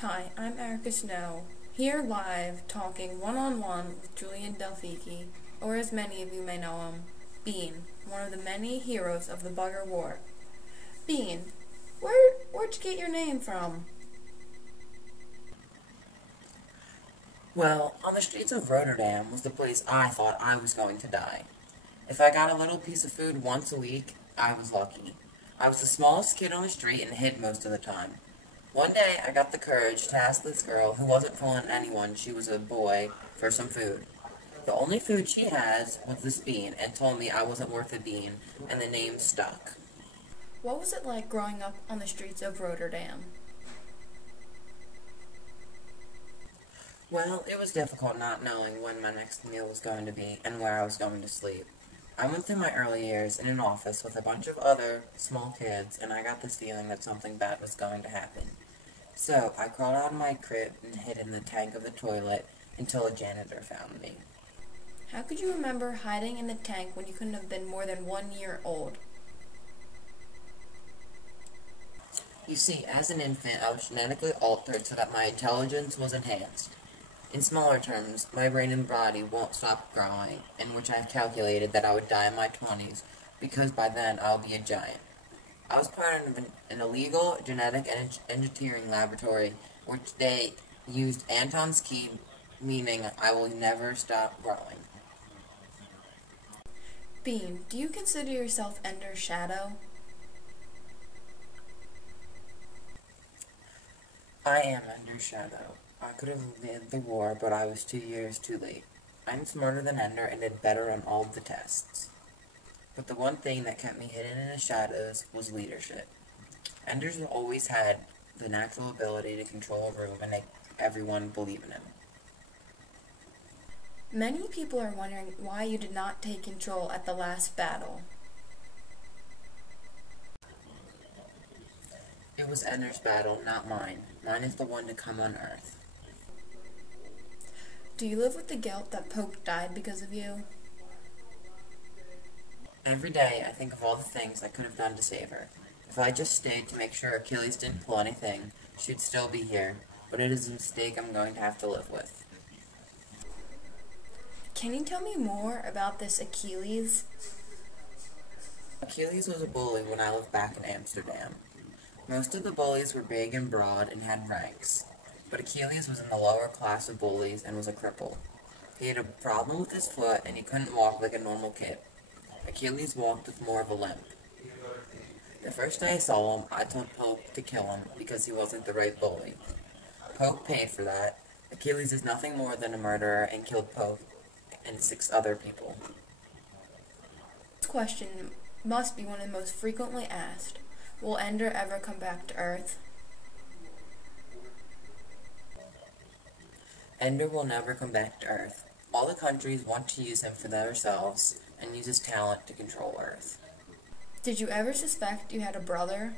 Hi, I'm Erica Snow, here live talking one-on-one with Julian Delphiki, or as many of you may know him, Bean, one of the many heroes of the Bugger War. Bean, where'd you get your name from? Well, on the streets of Rotterdam was the place I thought I was going to die. If I got a little piece of food once a week, I was lucky. I was the smallest kid on the street and hid most of the time. One day, I got the courage to ask this girl, who wasn't fooling anyone, she was a boy, for some food. The only food she has was this bean, and told me I wasn't worth a bean, and the name stuck. What was it like growing up on the streets of Rotterdam? Well, it was difficult not knowing when my next meal was going to be, and where I was going to sleep. I went through my early years in an office with a bunch of other small kids, and I got this feeling that something bad was going to happen. So, I crawled out of my crib and hid in the tank of the toilet until a janitor found me. How could you remember hiding in the tank when you couldn't have been more than 1 year old? You see, as an infant, I was genetically altered so that my intelligence was enhanced. In smaller terms, my brain and body won't stop growing, in which I have calculated that I would die in my 20s, because by then I'll be a giant. I was part of an illegal genetic engineering laboratory, which they used Anton's key, meaning I will never stop growing. Bean, do you consider yourself Ender's shadow? I am Ender's shadow. I could have lived the war, but I was 2 years too late. I'm smarter than Ender and did better on all of the tests. But the one thing that kept me hidden in the shadows was leadership. Ender's always had the natural ability to control a room and make everyone believe in him. Many people are wondering why you did not take control at the last battle. It was Ender's battle, not mine. Mine is the one to come on Earth. Do you live with the guilt that Pope died because of you? Every day, I think of all the things I could have done to save her. If I just stayed to make sure Achilles didn't pull anything, she'd still be here, but it is a mistake I'm going to have to live with. Can you tell me more about this Achilles? Achilles was a bully when I lived back in Amsterdam. Most of the bullies were big and broad and had ranks, but Achilles was in the lower class of bullies and was a cripple. He had a problem with his foot and he couldn't walk like a normal kid. Achilles walked with more of a limp. The first day I saw him, I told Pope to kill him because he wasn't the right bully. Pope paid for that. Achilles is nothing more than a murderer and killed Pope and 6 other people. This question must be one of the most frequently asked. Will Ender ever come back to Earth? Ender will never come back to Earth. All the countries want to use him for themselves and use his talent to control Earth. Did you ever suspect you had a brother?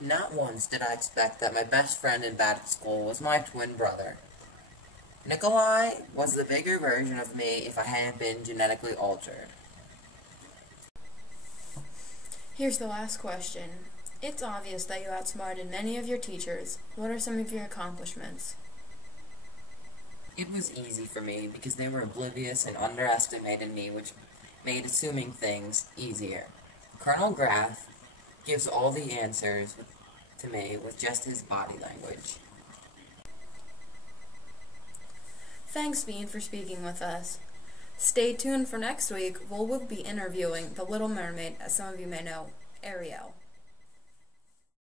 Not once did I expect that my best friend in bad school was my twin brother. Nikolai was the bigger version of me if I hadn't been genetically altered. Here's the last question. It's obvious that you outsmarted many of your teachers. What are some of your accomplishments? It was easy for me because they were oblivious and underestimated me, which made assuming things easier. Colonel Graff gives all the answers to me with just his body language. Thanks, Bean, for speaking with us. Stay tuned for next week. We'll be interviewing the Little Mermaid, as some of you may know, Ariel.